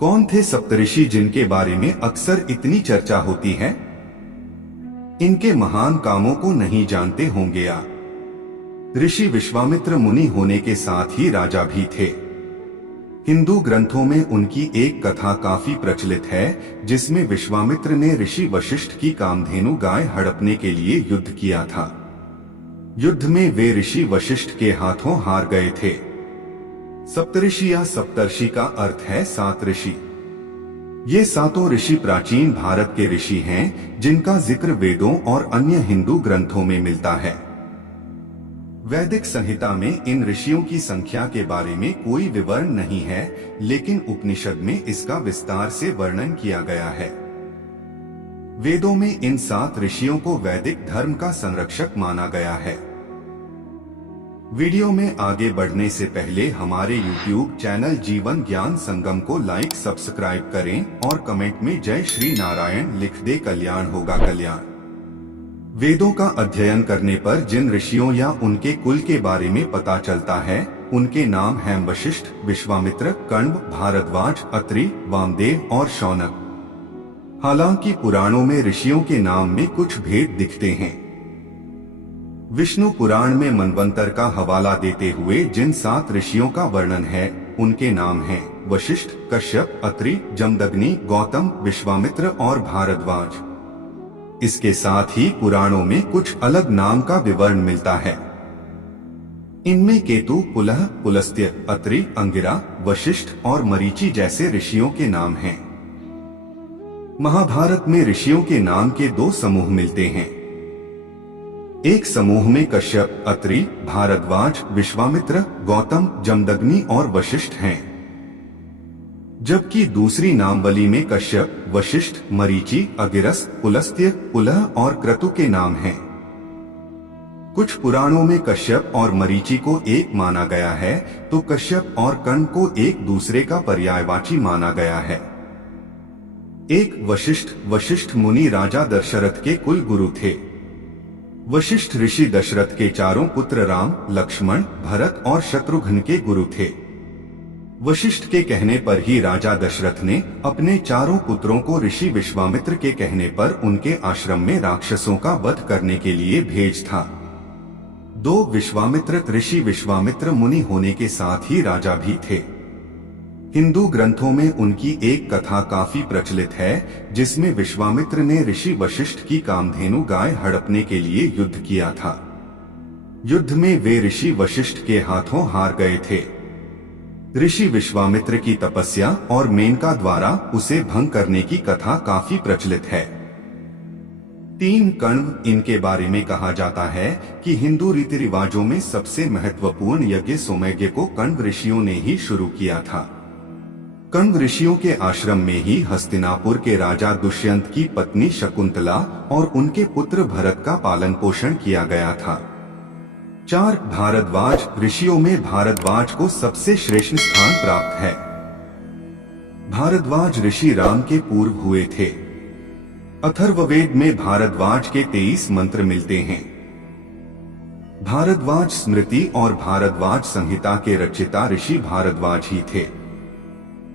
कौन थे सप्तऋषि जिनके बारे में अक्सर इतनी चर्चा होती है? इनके महान कामों को नहीं जानते होंगे आप। ऋषि विश्वामित्र मुनि होने के साथ ही राजा भी थे। हिंदू ग्रंथों में उनकी एक कथा काफी प्रचलित है, जिसमें विश्वामित्र ने ऋषि वशिष्ठ की कामधेनु गाय हड़पने के लिए युद्ध किया था। युद्ध में वे ऋषि वशिष्ठ के हाथों हार गए थे। सप्तऋषि या सप्तर्षि का अर्थ है 7 ऋषि। ये 7 ऋषि प्राचीन भारत के ऋषि हैं, जिनका जिक्र वेदों और अन्य हिंदू ग्रंथों में मिलता है। वैदिक संहिता में इन ऋषियों की संख्या के बारे में कोई विवरण नहीं है, लेकिन उपनिषद में इसका विस्तार से वर्णन किया गया है। वेदों में इन 7 ऋषियों को वैदिक धर्म का संरक्षक माना गया है। वीडियो में आगे बढ़ने से पहले हमारे YouTube चैनल जीवन ज्ञान संगम को लाइक सब्सक्राइब करें और कमेंट में जय श्री नारायण लिख दे, कल्याण होगा कल्याण। वेदों का अध्ययन करने पर जिन ऋषियों या उनके कुल के बारे में पता चलता है, उनके नाम हैं वशिष्ठ, विश्वामित्र, कण्व, भारद्वाज, अत्रि, वामदेव और शौनक। हालांकि पुराणों में ऋषियों के नाम में कुछ भेद दिखते हैं। विष्णु पुराण में मनवंतर का हवाला देते हुए जिन 7 ऋषियों का वर्णन है, उनके नाम हैं वशिष्ठ, कश्यप, अत्रि, जमदग्नि, गौतम, विश्वामित्र और भारद्वाज। इसके साथ ही पुराणों में कुछ अलग नाम का विवरण मिलता है। इनमें केतु, पुलह, पुलस्त्य, अत्रि, अंगिरा, वशिष्ठ और मरीचि जैसे ऋषियों के नाम हैं। महाभारत में ऋषियों के नाम के 2 समूह मिलते हैं। एक समूह में कश्यप, अत्रि, भारद्वाज, विश्वामित्र, गौतम, जमदग्नि और वशिष्ठ हैं, जबकि दूसरी नामवली में कश्यप, वशिष्ठ, मरीचि, अगिरस, पुलस्त्य, पुलह और क्रतु के नाम हैं। कुछ पुराणों में कश्यप और मरीचि को एक माना गया है, तो कश्यप और कण्व को एक दूसरे का पर्यायवाची माना गया है। एक वशिष्ठ मुनि राजा दशरथ के कुल गुरु थे। वशिष्ठ ऋषि दशरथ के 4 पुत्र राम, लक्ष्मण, भरत और शत्रुघ्न के गुरु थे। वशिष्ठ के कहने पर ही राजा दशरथ ने अपने 4 पुत्रों को ऋषि विश्वामित्र के कहने पर उनके आश्रम में राक्षसों का वध करने के लिए भेज था। 2 विश्वामित्र ऋषि विश्वामित्र मुनि होने के साथ ही राजा भी थे। हिंदू ग्रंथों में उनकी एक कथा काफी प्रचलित है, जिसमें विश्वामित्र ने ऋषि वशिष्ठ की कामधेनु गाय हड़पने के लिए युद्ध किया था। युद्ध में वे ऋषि वशिष्ठ के हाथों हार गए थे। ऋषि विश्वामित्र की तपस्या और मेनका द्वारा उसे भंग करने की कथा काफी प्रचलित है। 3 कण्व, इनके बारे में कहा जाता है कि हिंदू रीति रिवाजों में सबसे महत्वपूर्ण यज्ञ सोमयज्ञ को कण्व ऋषियों ने ही शुरू किया था। कण्व ऋषियों के आश्रम में ही हस्तिनापुर के राजा दुष्यंत की पत्नी शकुंतला और उनके पुत्र भरत का पालन पोषण किया गया था। 4 भारद्वाज ऋषियों में भारद्वाज को सबसे श्रेष्ठ स्थान प्राप्त है। भारद्वाज ऋषि राम के पूर्व हुए थे। अथर्ववेद में भारद्वाज के 23 मंत्र मिलते हैं। भारद्वाज स्मृति और भारद्वाज संहिता के रचयिता ऋषि भारद्वाज ही थे।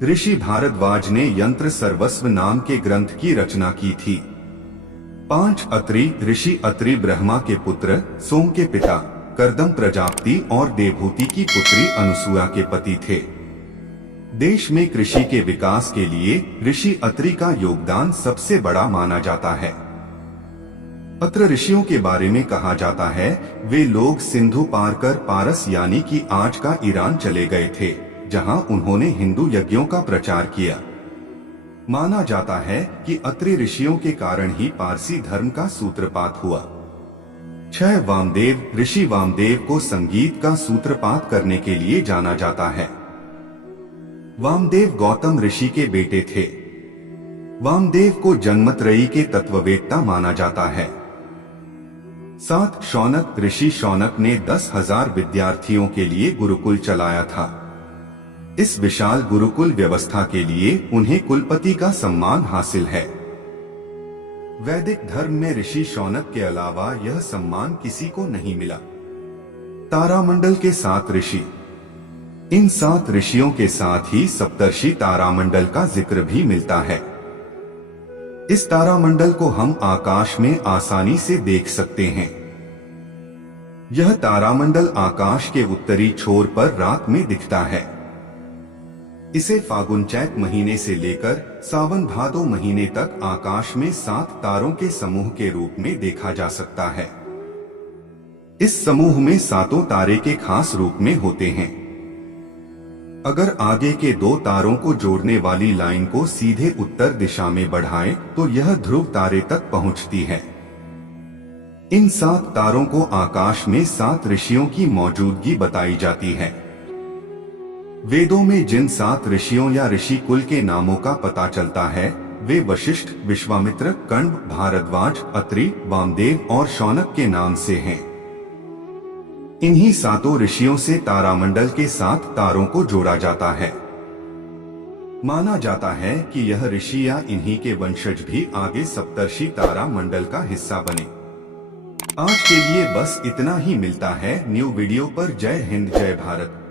ऋषि भारद्वाज ने यंत्र सर्वस्व नाम के ग्रंथ की रचना की थी। 5 अत्रि ऋषि अत्रि ब्रह्मा के पुत्र, सोम के पिता, कर्दम प्रजापति और देवहूति की पुत्री अनुसुया के पति थे। देश में कृषि के विकास के लिए ऋषि अत्रि का योगदान सबसे बड़ा माना जाता है। अत्र ऋषियों के बारे में कहा जाता है, वे लोग सिंधु पार कर पारस यानी कि आज का ईरान चले गए थे, जहां उन्होंने हिंदू यज्ञों का प्रचार किया। माना जाता है कि अत्रि ऋषियों के कारण ही पारसी धर्म का सूत्रपात हुआ। 6 वामदेव ऋषि वामदेव को संगीत का सूत्रपात करने के लिए जाना जाता है। वामदेव गौतम ऋषि के बेटे थे। वामदेव को जन्मत्रयी के तत्ववेत्ता माना जाता है। 7 शौनक ऋषि शौनक ने 10,000 विद्यार्थियों के लिए गुरुकुल चलाया था। इस विशाल गुरुकुल व्यवस्था के लिए उन्हें कुलपति का सम्मान हासिल है। वैदिक धर्म में ऋषि शौनक के अलावा यह सम्मान किसी को नहीं मिला। तारामंडल के 7 ऋषि। इन 7 ऋषियों के साथ ही सप्तर्षि तारामंडल का जिक्र भी मिलता है। इस तारामंडल को हम आकाश में आसानी से देख सकते हैं। यह तारामंडल आकाश के उत्तरी छोर पर रात में दिखता है। इसे फागुन चैत महीने से लेकर सावन भादो महीने तक आकाश में 7 तारों के समूह के रूप में देखा जा सकता है। इस समूह में 7 तारे के खास रूप में होते हैं। अगर आगे के 2 तारों को जोड़ने वाली लाइन को सीधे उत्तर दिशा में बढ़ाएं, तो यह ध्रुव तारे तक पहुंचती है। इन 7 तारों को आकाश में 7 ऋषियों की मौजूदगी बताई जाती है। वेदों में जिन 7 ऋषियों या ऋषि कुल के नामों का पता चलता है, वे वशिष्ठ, विश्वामित्र, कण्व, भारद्वाज, अत्रि, वामदेव और शौनक के नाम से हैं। इन्हीं 7 ऋषियों से तारामंडल के 7 तारों को जोड़ा जाता है। माना जाता है कि यह ऋषि या इन्हीं के वंशज भी आगे सप्तर्षि तारामंडल का हिस्सा बने। आज के लिए बस इतना ही। मिलता है न्यू वीडियो पर। जय हिंद, जय भारत।